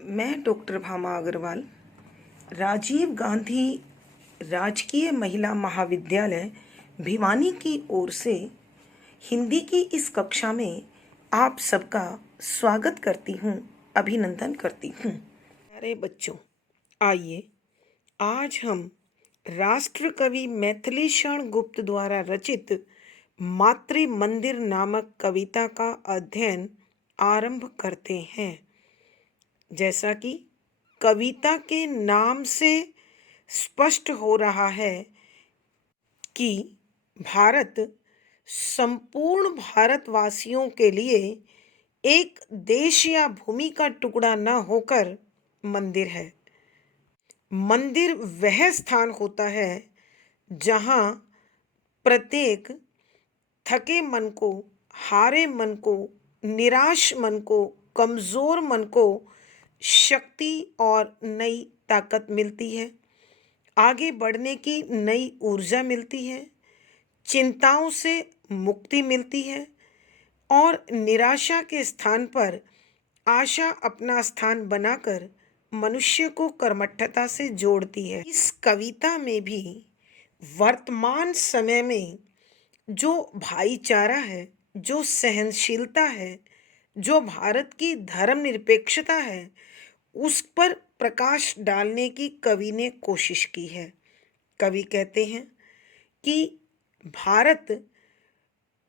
मैं डॉक्टर भामा अग्रवाल राजीव गांधी राजकीय महिला महाविद्यालय भिवानी की ओर से हिंदी की इस कक्षा में आप सबका स्वागत करती हूँ, अभिनंदन करती हूँ। प्यारे बच्चों, आइए आज हम राष्ट्र कवि मैथिली शरण गुप्त द्वारा रचित मातृ मंदिर नामक कविता का अध्ययन आरंभ करते हैं। जैसा कि कविता के नाम से स्पष्ट हो रहा है कि भारत संपूर्ण भारतवासियों के लिए एक देश या भूमि का टुकड़ा न होकर मंदिर है। मंदिर वह स्थान होता है जहाँ प्रत्येक थके मन को, हारे मन को, निराश मन को, कमज़ोर मन को शक्ति और नई ताकत मिलती है, आगे बढ़ने की नई ऊर्जा मिलती है, चिंताओं से मुक्ति मिलती है और निराशा के स्थान पर आशा अपना स्थान बनाकर मनुष्य को कर्मठता से जोड़ती है। इस कविता में भी वर्तमान समय में जो भाईचारा है, जो सहनशीलता है, जो भारत की धर्मनिरपेक्षता है, उस पर प्रकाश डालने की कवि ने कोशिश की है। कवि कहते हैं कि भारत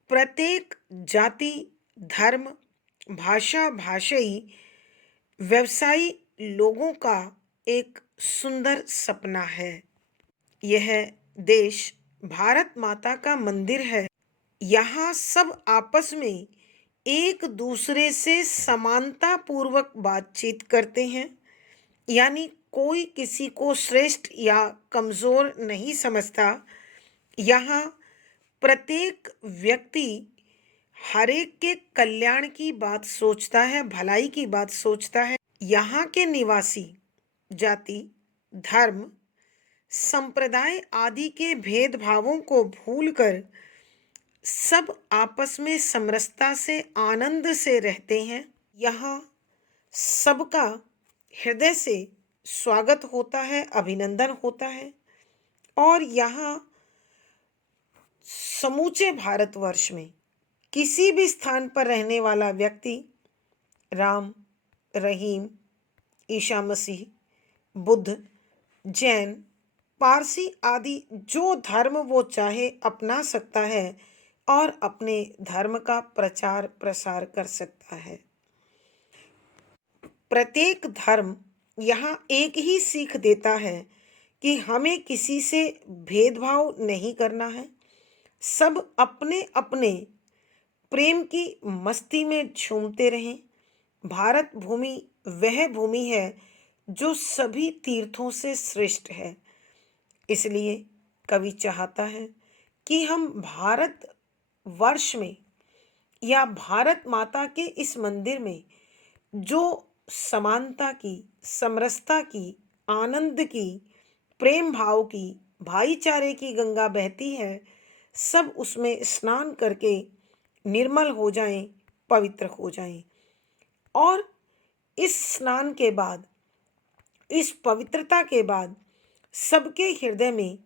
प्रत्येक जाति, धर्म, भाषा, भाषाई, व्यवसायी लोगों का एक सुंदर सपना है। यह देश भारत माता का मंदिर है। यहाँ सब आपस में एक दूसरे से समानता पूर्वक बातचीत करते हैं, यानी कोई किसी को श्रेष्ठ या कमज़ोर नहीं समझता। यहाँ प्रत्येक व्यक्ति हर एक के कल्याण की बात सोचता है, भलाई की बात सोचता है। यहाँ के निवासी जाति, धर्म, संप्रदाय आदि के भेदभावों को भूलकर सब आपस में समरसता से, आनंद से रहते हैं। यहाँ सबका हृदय से स्वागत होता है, अभिनंदन होता है और यहाँ समूचे भारतवर्ष में किसी भी स्थान पर रहने वाला व्यक्ति राम, रहीम, ईसा मसीह, बुद्ध, जैन, पारसी आदि जो धर्म वो चाहे अपना सकता है और अपने धर्म का प्रचार प्रसार कर सकता है। प्रत्येक धर्म यहाँ एक ही सीख देता है कि हमें किसी से भेदभाव नहीं करना है। सब अपने अपने प्रेम की मस्ती में झूमते रहें। भारत भूमि वह भूमि है जो सभी तीर्थों से श्रेष्ठ है। इसलिए कवि चाहता है कि हम भारत वर्ष में या भारत माता के इस मंदिर में जो समानता की, समरसता की, आनंद की, प्रेम भाव की, भाईचारे की गंगा बहती है, सब उसमें स्नान करके निर्मल हो जाएं, पवित्र हो जाएं। और इस स्नान के बाद, इस पवित्रता के बाद सबके हृदय में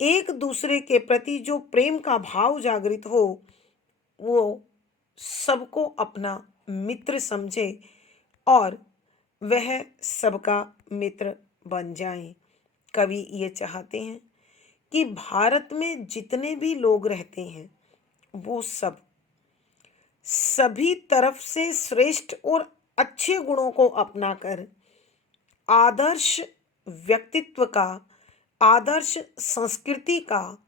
एक दूसरे के प्रति जो प्रेम का भाव जागृत हो, वो सबको अपना मित्र समझे और वह सबका मित्र बन जाए। कवि ये चाहते हैं कि भारत में जितने भी लोग रहते हैं वो सब सभी तरफ से श्रेष्ठ और अच्छे गुणों को अपनाकर आदर्श व्यक्तित्व का, आदर्श संस्कृति का,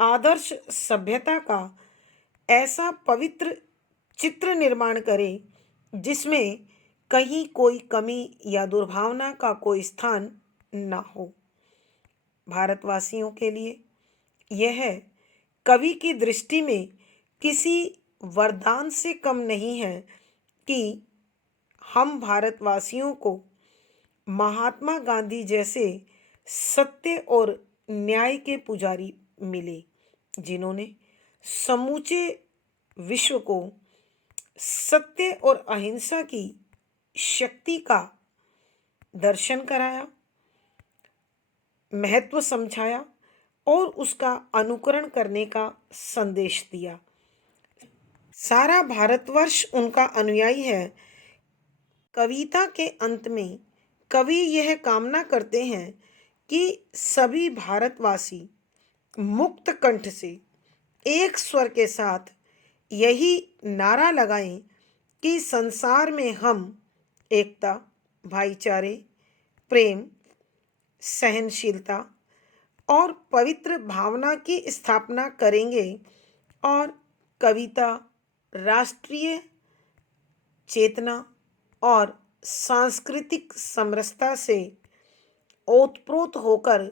आदर्श सभ्यता का ऐसा पवित्र चित्र निर्माण करे जिसमें कहीं कोई कमी या दुर्भावना का कोई स्थान ना हो। भारतवासियों के लिए यह कवि की दृष्टि में किसी वरदान से कम नहीं है कि हम भारतवासियों को महात्मा गांधी जैसे सत्य और न्याय के पुजारी मिले, जिन्होंने समूचे विश्व को सत्य और अहिंसा की शक्ति का दर्शन कराया, महत्व समझाया और उसका अनुकरण करने का संदेश दिया। सारा भारतवर्ष उनका अनुयायी है। कविता के अंत में कवि यह कामना करते हैं कि सभी भारतवासी मुक्त कंठ से एक स्वर के साथ यही नारा लगाएं कि संसार में हम एकता, भाईचारे, प्रेम, सहनशीलता और पवित्र भावना की स्थापना करेंगे और कविता राष्ट्रीय चेतना और सांस्कृतिक समरसता से ओतप्रोत होकर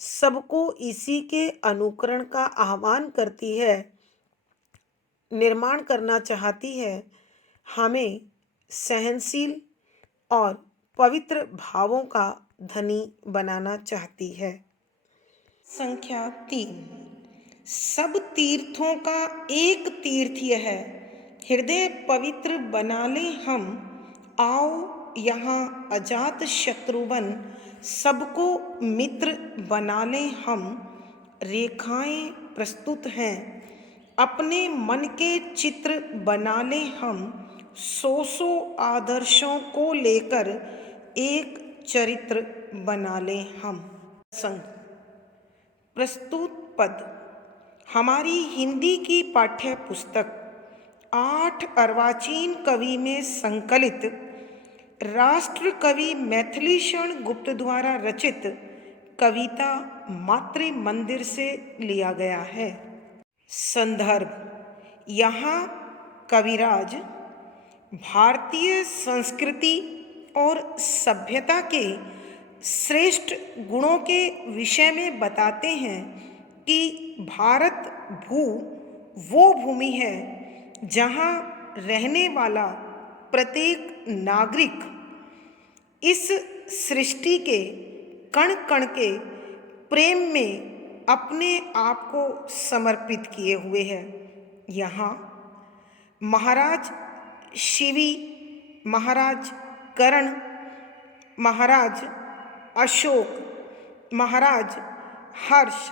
सबको इसी के अनुकरण का आह्वान करती है, निर्माण करना चाहती है। हमें सहनशील और पवित्र भावों का धनी बनाना चाहती है। संख्या 3। सब तीर्थों का एक तीर्थ यह है, हृदय पवित्र बना ले हम। आओ यहाँ अजात शत्रुवन, सबको मित्र बना ले हम। रेखाएं प्रस्तुत हैं, अपने मन के चित्र बना ले हम। सौ आदर्शों को लेकर एक चरित्र बना ले हम। संग प्रस्तुत पद हमारी हिंदी की पाठ्य पुस्तक 8 अर्वाचीन कवि में संकलित राष्ट्र कवि मैथिलीशरण गुप्त द्वारा रचित कविता मातृ मंदिर से लिया गया है। संदर्भ यहाँ कविराज भारतीय संस्कृति और सभ्यता के श्रेष्ठ गुणों के विषय में बताते हैं कि भारत वो भूमि है जहाँ रहने वाला प्रत्येक नागरिक इस सृष्टि के कण कण के प्रेम में अपने आप को समर्पित किए हुए है। यहाँ महाराज शिवी, महाराज कर्ण, महाराज अशोक, महाराज हर्ष,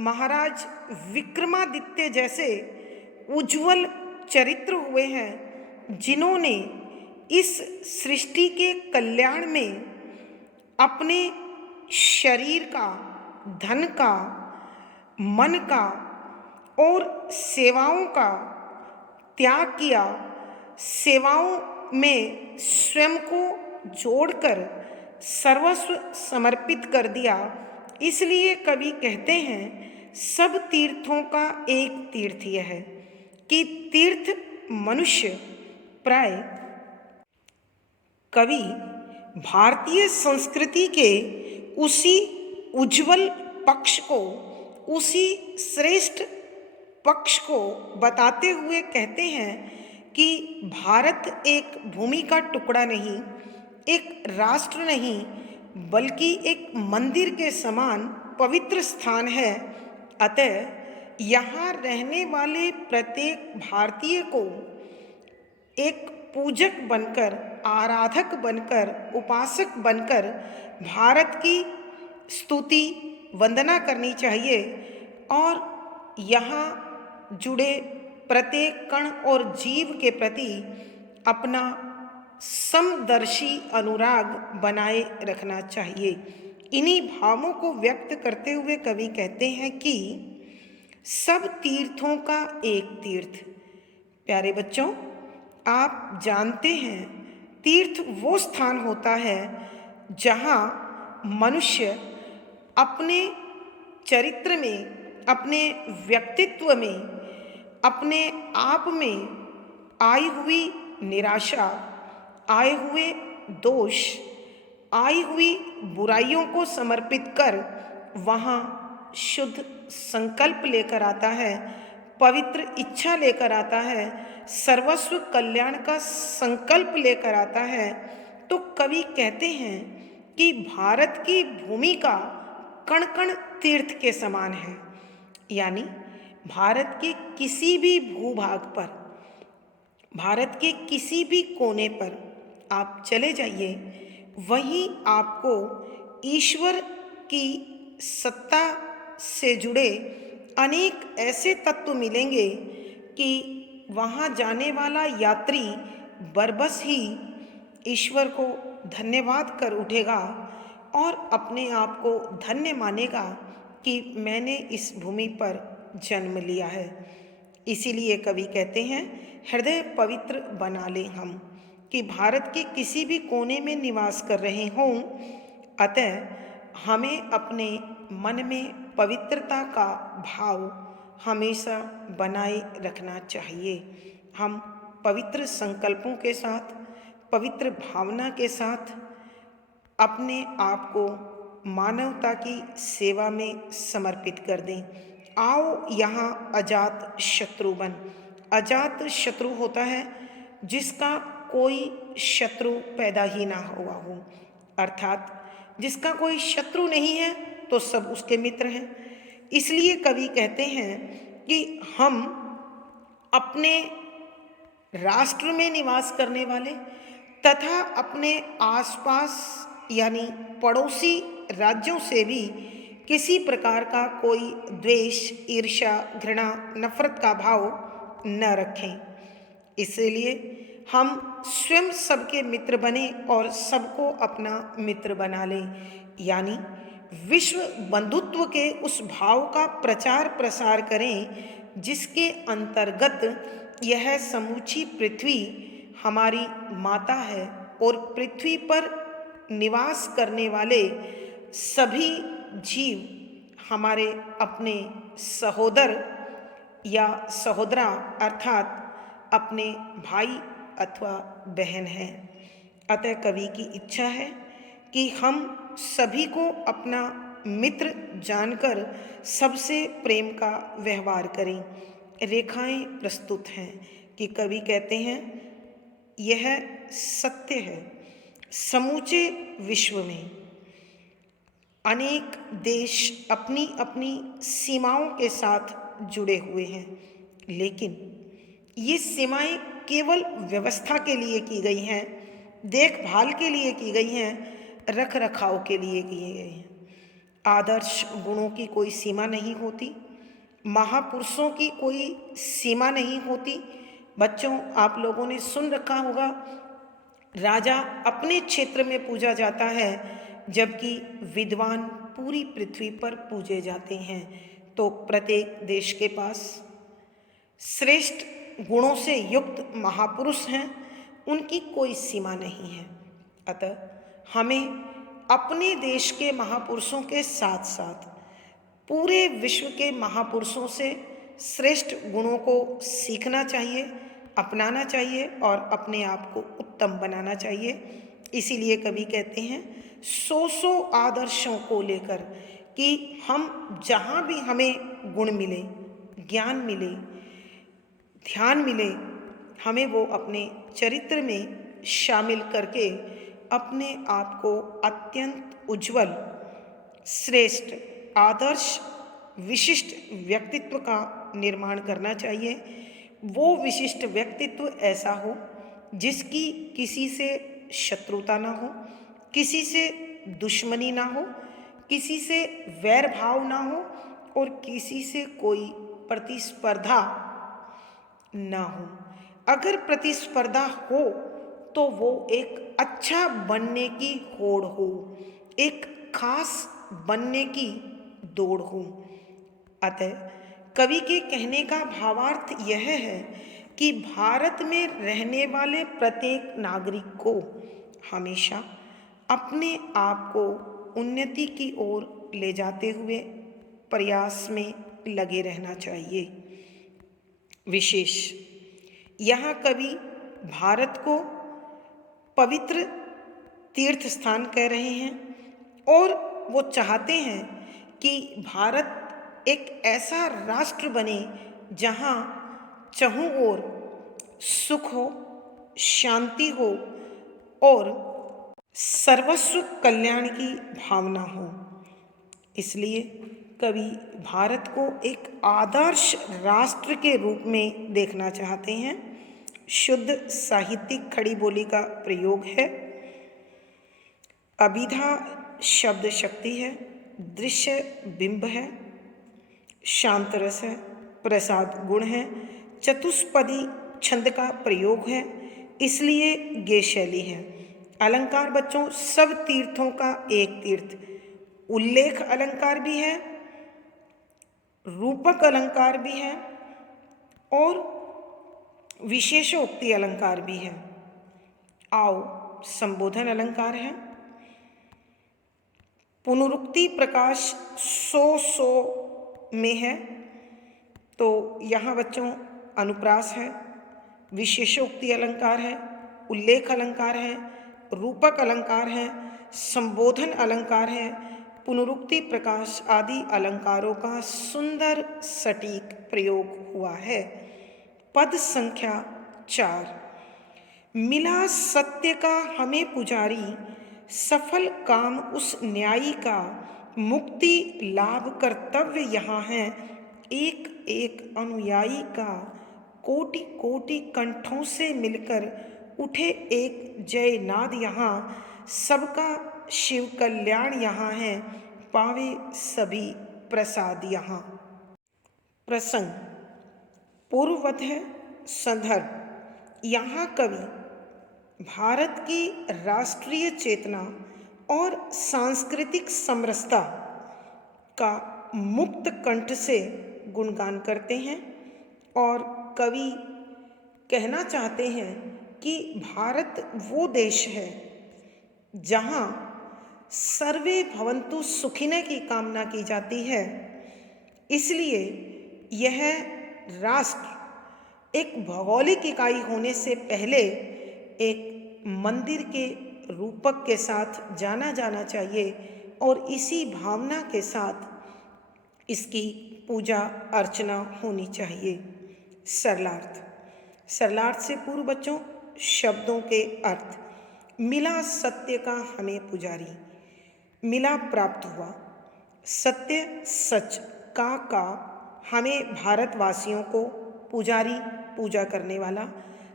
महाराज विक्रमादित्य जैसे उज्जवल चरित्र हुए हैं, जिन्होंने इस सृष्टि के कल्याण में अपने शरीर का, धन का, मन का और सेवाओं का त्याग किया। सेवाओं में स्वयं को जोड़कर सर्वस्व समर्पित कर दिया। इसलिए कवि कहते हैं सब तीर्थों का एक तीर्थ यह है कि तीर्थ मनुष्य प्राय कवि भारतीय संस्कृति के उसी उज्जवल पक्ष को, उसी श्रेष्ठ पक्ष को बताते हुए कहते हैं कि भारत एक भूमि का टुकड़ा नहीं, एक राष्ट्र नहीं, बल्कि एक मंदिर के समान पवित्र स्थान है। अतः यहाँ रहने वाले प्रत्येक भारतीय को एक पूजक बनकर, आराधक बनकर, उपासक बनकर भारत की स्तुति वंदना करनी चाहिए और यहाँ जुड़े प्रत्येक कण और जीव के प्रति अपना समदर्शी अनुराग बनाए रखना चाहिए। इन्हीं भावों को व्यक्त करते हुए कवि कहते हैं कि सब तीर्थों का एक तीर्थ। प्यारे बच्चों, आप जानते हैं तीर्थ वो स्थान होता है जहाँ मनुष्य अपने चरित्र में, अपने व्यक्तित्व में, अपने आप में आई हुई निराशा, आए हुए दोष, आई हुई बुराइयों को समर्पित कर वहाँ शुद्ध संकल्प लेकर आता है, पवित्र इच्छा लेकर आता है, सर्वस्व कल्याण का संकल्प लेकर आता है। तो कवि कहते हैं कि भारत की भूमिका कण कण तीर्थ के समान है। यानी भारत के किसी भी भूभाग पर, भारत के किसी भी कोने पर आप चले जाइए, वहीं आपको ईश्वर की सत्ता से जुड़े अनेक ऐसे तत्व मिलेंगे कि वहाँ जाने वाला यात्री बरबस ही ईश्वर को धन्यवाद कर उठेगा और अपने आप को धन्य मानेगा कि मैंने इस भूमि पर जन्म लिया है। इसीलिए कवि कहते हैं, हृदय पवित्र बना ले हम, कि भारत के किसी भी कोने में निवास कर रहे हों, अतः हमें अपने मन में पवित्रता का भाव हमेशा बनाए रखना चाहिए। हम पवित्र संकल्पों के साथ, पवित्र भावना के साथ अपने आप को मानवता की सेवा में समर्पित कर दें। आओ यहाँ अजात शत्रु बन। अजात शत्रु होता है जिसका कोई शत्रु पैदा ही ना हुआ हो, अर्थात जिसका कोई शत्रु नहीं है तो सब उसके मित्र हैं। इसलिए कवि कहते हैं कि हम अपने राष्ट्र में निवास करने वाले तथा अपने आसपास यानी पड़ोसी राज्यों से भी किसी प्रकार का कोई द्वेष, ईर्ष्या, घृणा, नफरत का भाव न रखें। इसलिए हम स्वयं सबके मित्र बने और सबको अपना मित्र बना लें, यानी विश्व बंधुत्व के उस भाव का प्रचार प्रसार करें जिसके अंतर्गत यह समूची पृथ्वी हमारी माता है और पृथ्वी पर निवास करने वाले सभी जीव हमारे अपने सहोदर या सहोदरा अर्थात अपने भाई अथवा बहन हैं। अतः कवि की इच्छा है कि हम सभी को अपना मित्र जानकर सबसे प्रेम का व्यवहार करें। रेखाएं प्रस्तुत हैं कि कवि कहते हैं, यह सत्य है, समूचे विश्व में अनेक देश अपनी अपनी सीमाओं के साथ जुड़े हुए हैं, लेकिन ये सीमाएं केवल व्यवस्था के लिए की गई हैं, देखभाल के लिए की गई हैं, रख रखाव के लिए किए गए हैं। आदर्श गुणों की कोई सीमा नहीं होती, महापुरुषों की कोई सीमा नहीं होती। बच्चों, आप लोगों ने सुन रखा होगा, राजा अपने क्षेत्र में पूजा जाता है जबकि विद्वान पूरी पृथ्वी पर पूजे जाते हैं। तो प्रत्येक देश के पास श्रेष्ठ गुणों से युक्त महापुरुष हैं, उनकी कोई सीमा नहीं है। अतः हमें अपने देश के महापुरुषों के साथ साथ पूरे विश्व के महापुरुषों से श्रेष्ठ गुणों को सीखना चाहिए, अपनाना चाहिए और अपने आप को उत्तम बनाना चाहिए। इसीलिए कवि कहते हैं, सौ आदर्शों को लेकर कि हम जहाँ भी हमें गुण मिले, ज्ञान मिले, ध्यान मिले, हमें वो अपने चरित्र में शामिल करके अपने आप को अत्यंत उज्जवल, श्रेष्ठ, आदर्श, विशिष्ट व्यक्तित्व का निर्माण करना चाहिए। वो विशिष्ट व्यक्तित्व ऐसा हो जिसकी किसी से शत्रुता ना हो, किसी से दुश्मनी ना हो, किसी से वैर भाव ना हो और किसी से कोई प्रतिस्पर्धा ना हो। अगर प्रतिस्पर्धा हो तो वो एक अच्छा बनने की होड़ हो, एक खास बनने की दौड़ हो। अतः कवि के कहने का भावार्थ यह है कि भारत में रहने वाले प्रत्येक नागरिक को हमेशा अपने आप को उन्नति की ओर ले जाते हुए प्रयास में लगे रहना चाहिए। विशेष यहाँ कवि भारत को पवित्र तीर्थ स्थान कह रहे हैं और वो चाहते हैं कि भारत एक ऐसा राष्ट्र बने जहाँ चहुँ ओर सुख हो, शांति हो और सर्वस्व कल्याण की भावना हो। इसलिए कवि भारत को एक आदर्श राष्ट्र के रूप में देखना चाहते हैं। शुद्ध साहित्यिक खड़ी बोली का प्रयोग है। अभिधा शब्द शक्ति है, दृश्य बिंब है, शांत रस है, प्रसाद गुण है, चतुष्पदी छंद का प्रयोग है, इसलिए गे शैली है। अलंकार बच्चों सब तीर्थों का एक तीर्थ। उल्लेख अलंकार भी है, रूपक अलंकार भी है और विशेषोक्ति अलंकार भी है। आओ, संबोधन अलंकार है। पुनरुक्ति प्रकाश सौ में है, तो यहाँ बच्चों अनुप्रास है, विशेषोक्ति अलंकार है, उल्लेख अलंकार है, रूपक अलंकार है, संबोधन अलंकार है, पुनरुक्ति प्रकाश आदि अलंकारों का सुंदर सटीक प्रयोग हुआ है। पद संख्या 4। मिला सत्य का हमें पुजारी, सफल काम उस न्यायी का, मुक्ति लाभ कर्तव्य यहाँ है, एक एक अनुयायी का, कोटि कोटि कंठों से मिलकर उठे एक जय नाद यहाँ, सबका शिव कल्याण यहाँ है, पावे सभी प्रसाद यहाँ। प्रसंग पूर्ववत है। संदर्भ यहाँ कवि भारत की राष्ट्रीय चेतना और सांस्कृतिक समरसता का मुक्त कंठ से गुणगान करते हैं और कवि कहना चाहते हैं कि भारत वो देश है जहाँ सर्वे भवन्तु सुखिनः की कामना की जाती है। इसलिए यह राष्ट्र एक भौगोलिक इकाई होने से पहले एक मंदिर के रूपक के साथ जाना जाना चाहिए और इसी भावना के साथ इसकी पूजा अर्चना होनी चाहिए। सरलार्थ। सरलार्थ से पूर्व बच्चों शब्दों के अर्थ। मिला सत्य का हमें पुजारी, मिला प्राप्त हुआ, सत्य सच का हमें भारतवासियों को पुजारी पूजा करने वाला,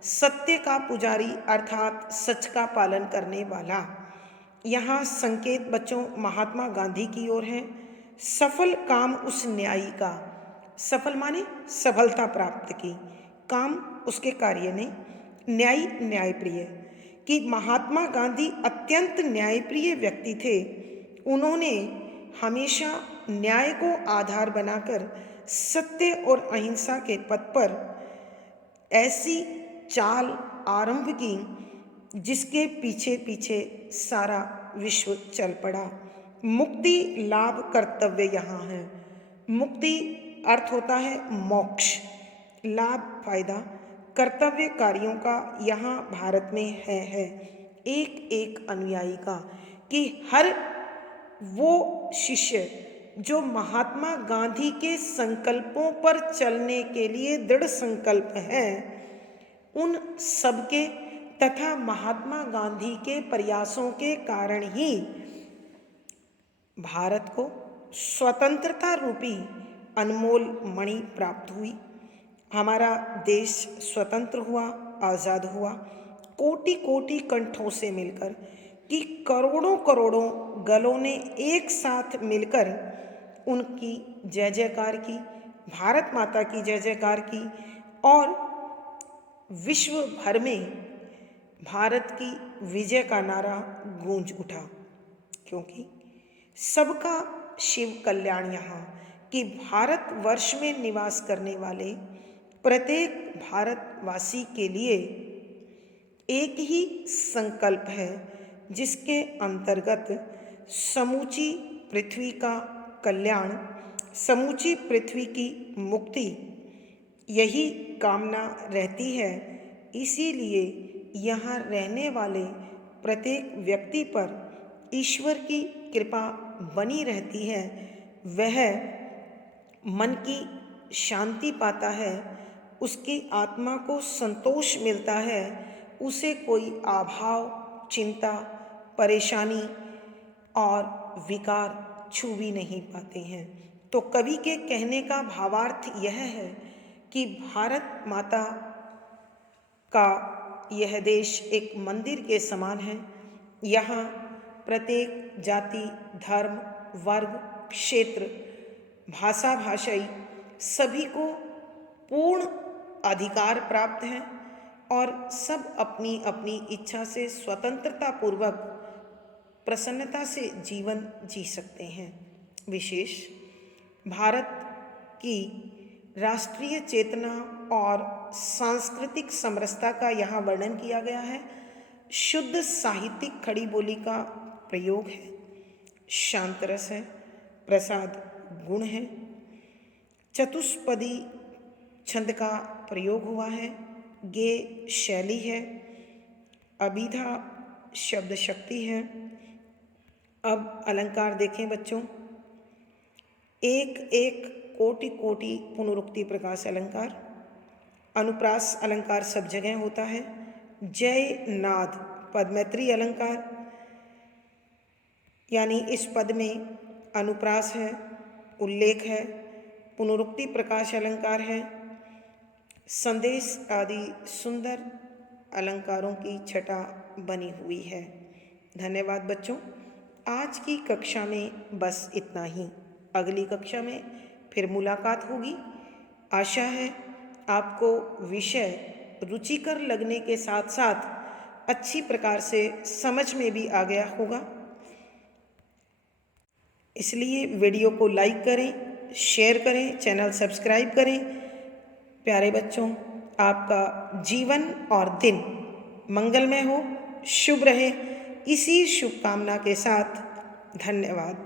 सत्य का पुजारी अर्थात सच का पालन करने वाला। यहाँ संकेत बच्चों महात्मा गांधी की ओर है। सफल काम उस न्यायी का, सफल माने सफलता प्राप्त की, काम उसके कार्य ने, न्यायी न्यायप्रिय, कि महात्मा गांधी अत्यंत न्यायप्रिय व्यक्ति थे। उन्होंने हमेशा न्याय को आधार बनाकर सत्य और अहिंसा के पथ पर ऐसी चाल आरंभ की जिसके पीछे पीछे सारा विश्व चल पड़ा। मुक्ति लाभ कर्तव्य यहाँ है। मुक्ति अर्थ होता है मोक्ष, लाभ फायदा, कर्तव्य कार्यों का यहाँ भारत में है एक एक अनुयायी का, कि हर वो शिष्य जो महात्मा गांधी के संकल्पों पर चलने के लिए दृढ़ संकल्प है, उन सबके तथा महात्मा गांधी के प्रयासों के कारण ही भारत को स्वतंत्रता रूपी अनमोल मणि प्राप्त हुई। हमारा देश स्वतंत्र हुआ, आज़ाद हुआ, कोटि कोटि कंठों से मिलकर, कि करोड़ों करोड़ों गलों ने एक साथ मिलकर उनकी जय जयकार की, भारत माता की जय जयकार की और विश्व भर में भारत की विजय का नारा गूंज उठा। क्योंकि सबका शिव कल्याण यहाँ, कि भारतवर्ष में निवास करने वाले प्रत्येक भारतवासी के लिए एक ही संकल्प है जिसके अंतर्गत समूची पृथ्वी का कल्याण, समूची पृथ्वी की मुक्ति, यही कामना रहती है। इसीलिए यहाँ रहने वाले प्रत्येक व्यक्ति पर ईश्वर की कृपा बनी रहती है। वह मन की शांति पाता है, उसकी आत्मा को संतोष मिलता है, उसे कोई अभाव, चिंता, परेशानी और विकार छू भी नहीं पाते हैं। तो कवि के कहने का भावार्थ यह है कि भारत माता का यह देश एक मंदिर के समान है। यहाँ प्रत्येक जाति, धर्म, वर्ग, क्षेत्र, भाषा, भाषाई सभी को पूर्ण अधिकार प्राप्त है और सब अपनी अपनी इच्छा से स्वतंत्रता पूर्वक प्रसन्नता से जीवन जी सकते हैं। विशेष भारत की राष्ट्रीय चेतना और सांस्कृतिक समरसता का यहाँ वर्णन किया गया है। शुद्ध साहित्यिक खड़ी बोली का प्रयोग है, शांत रस है, प्रसाद गुण है, चतुष्पदी छंद का प्रयोग हुआ है, गेय शैली है, अभिधा शब्द शक्ति है। अब अलंकार देखें बच्चों, एक एक कोटि कोटि पुनरुक्ति प्रकाश अलंकार, अनुप्रास अलंकार सब जगह होता है, जय नाद पदमैत्री अलंकार, यानी इस पद में अनुप्रास है, उल्लेख है, पुनरुक्ति प्रकाश अलंकार है, संदेश आदि सुंदर अलंकारों की छटा बनी हुई है। धन्यवाद बच्चों, आज की कक्षा में बस इतना ही। अगली कक्षा में फिर मुलाकात होगी। आशा है आपको विषय रुचिकर लगने के साथ साथ अच्छी प्रकार से समझ में भी आ गया होगा। इसलिए वीडियो को लाइक करें, शेयर करें, चैनल सब्सक्राइब करें। प्यारे बच्चों, आपका जीवन और दिन मंगलमय हो, शुभ रहे, इसी शुभकामना के साथ धन्यवाद।